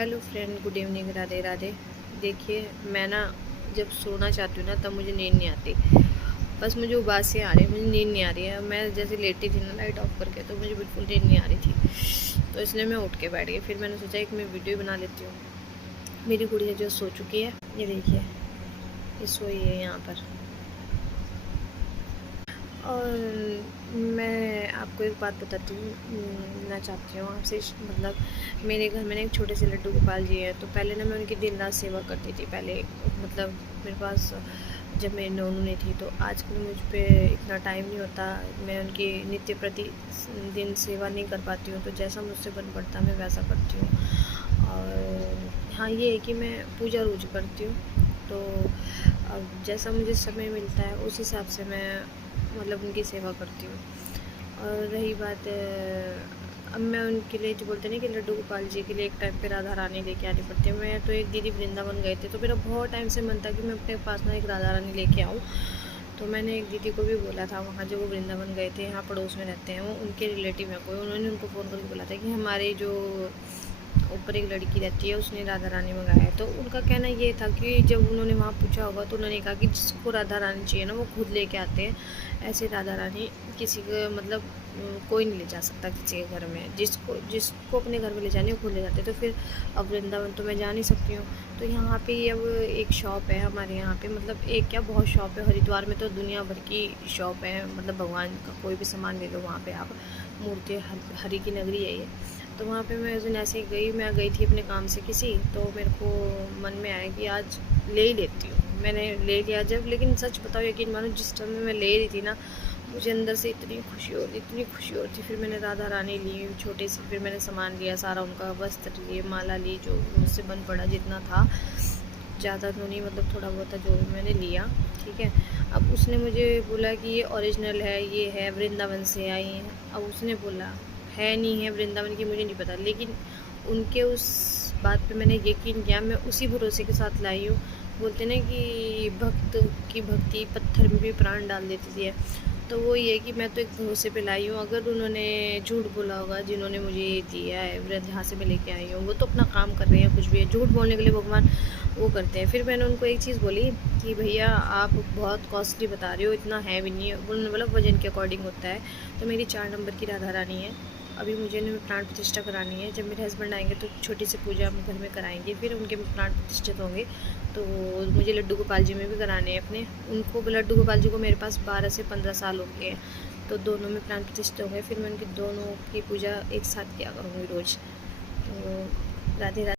Hello friend, good evening, Radhe Radhe. देखिए, मैं ना जब सोना चाहती हूँ ना तब मुझे नींद नहीं आती। बस मुझे उबासियाँ आ रही है, मुझे नींद नहीं आ रही है। मैं जैसे लेटी थी ना लाइट ऑफ करके, तो मुझे बिल्कुल नींद नहीं आ रही थी। तो इसलिए मैं उठ के बैठ गई। फिर मैंने सोचा एक मैं वीडियो बना लेती हूँ। मेरी गुड़िया जो सो चुकी है, ये देखिए, ये सोई है यहाँ पर। और मैं आपको एक बात बताती हूँ ना चाहती हूँ आपसे। मतलब मेरे घर में ना एक छोटे से लड्डू गोपाल जी हैं। तो पहले ना मैं उनकी दिन रात सेवा करती थी। पहले मतलब मेरे पास जब मेरी नोनू नहीं थी, तो आजकल मुझ पे इतना टाइम नहीं होता। मैं उनकी नित्य प्रति दिन सेवा नहीं कर पाती हूँ। तो जैसा मुझसे बन पड़ता मैं वैसा करती हूँ। और हाँ, ये है कि मैं पूजा रोज करती हूँ। तो अब जैसा मुझे समय मिलता है उस हिसाब से मैं मतलब उनकी सेवा करती हूँ। और रही बात अब मैं उनके लिए जो बोलते हैं ना कि लड्डू गोपाल जी के लिए एक टाइम पे राधा रानी लेके आनी पड़ती है। मैं तो एक दीदी वृंदावन गए थे, तो मेरा बहुत टाइम से मन था कि मैं अपने पास ना एक राधा रानी लेके आऊँ। तो मैंने एक दीदी को भी बोला था, वहाँ जो वो वृंदावन गए थे, यहाँ पड़ोस में रहते हैं वो, उनके रिलेटिव हैं कोई, उन्होंने उनको फ़ोन करके बोला था कि हमारे जो ऊपर एक लड़की रहती है उसने राधा रानी मंगाया है। तो उनका कहना ये था कि जब उन्होंने वहाँ पूछा होगा तो उन्होंने कहा कि जिसको राधा रानी चाहिए ना वो खुद लेके आते हैं। ऐसे राधा रानी किसी का मतलब कोई नहीं ले जा सकता किसी के घर में। जिसको जिसको अपने घर में ले जानी है वो खुद ले जाते। तो फिर अब वृंदावन तो मैं जा नहीं सकती हूँ। तो यहाँ पे अब एक शॉप है हमारे यहाँ पे, मतलब एक क्या बहुत शॉप है। हरिद्वार में तो दुनिया भर की शॉप है। मतलब भगवान का कोई भी सामान ले लो वहाँ पे आप। मूर्ति हरि की नगरी है ये। तो वहाँ पे मैं उस दिन ऐसे ही गई, मैं गई थी अपने काम से किसी, तो मेरे को मन में आया कि आज ले ही लेती हूँ। मैंने ले लिया जब, लेकिन सच बताओ यकीन मानो, जिस टाइम में मैं ले रही थी ना, मुझे अंदर से इतनी खुशी हो रही, इतनी खुशी हो रही थी। फिर मैंने राधा रानी ली छोटी सी, फिर मैंने सामान लिया सारा, उनका वस्त्र लिए, माला ली, जो मुझसे बन पड़ा जितना था, ज़्यादा तो नहीं, मतलब थोड़ा बहुत था जो भी मैंने लिया। ठीक है। अब उसने मुझे बोला कि ये ओरिजिनल है, ये है वृंदावन से आई हैं। अब उसने बोला है नहीं है वृंदावन की, मुझे नहीं पता, लेकिन उनके उस बात पे मैंने यकीन किया। मैं उसी भरोसे के साथ लाई हूँ। बोलते ना कि भक्त की भक्ति पत्थर में भी प्राण डाल देती है। तो वो ये कि मैं तो एक भरोसे पे लाई हूँ। अगर उन्होंने झूठ बोला होगा, जिन्होंने मुझे ये दिया है व्रत जहाँ से मैं लेके आई हूँ, वो तो अपना काम कर रहे हैं, कुछ भी है, झूठ बोलने के लिए भगवान वो करते हैं। फिर मैंने उनको एक चीज़ बोली कि भैया आप बहुत कॉस्टली बता रहे हो, इतना है भी नहीं है। उन्होंने बोला वजन के अकॉर्डिंग होता है। तो मेरी 4 नंबर की राधा रानी है। अभी मुझे ना प्राण प्रतिष्ठा करानी है। जब मेरे हस्बैंड आएंगे तो छोटी सी पूजा हम घर में कराएंगे, फिर उनके प्राण प्रतिष्ठित होंगे। तो मुझे लड्डू गोपाल जी में भी कराने हैं अपने। उनको लड्डू गोपाल जी को मेरे पास 12 से 15 साल हो गए हैं। तो दोनों में प्राण प्रतिष्ठित होंगे, फिर मैं उनकी दोनों की पूजा एक साथ किया करूँगी रोज़। तो राधे राधे।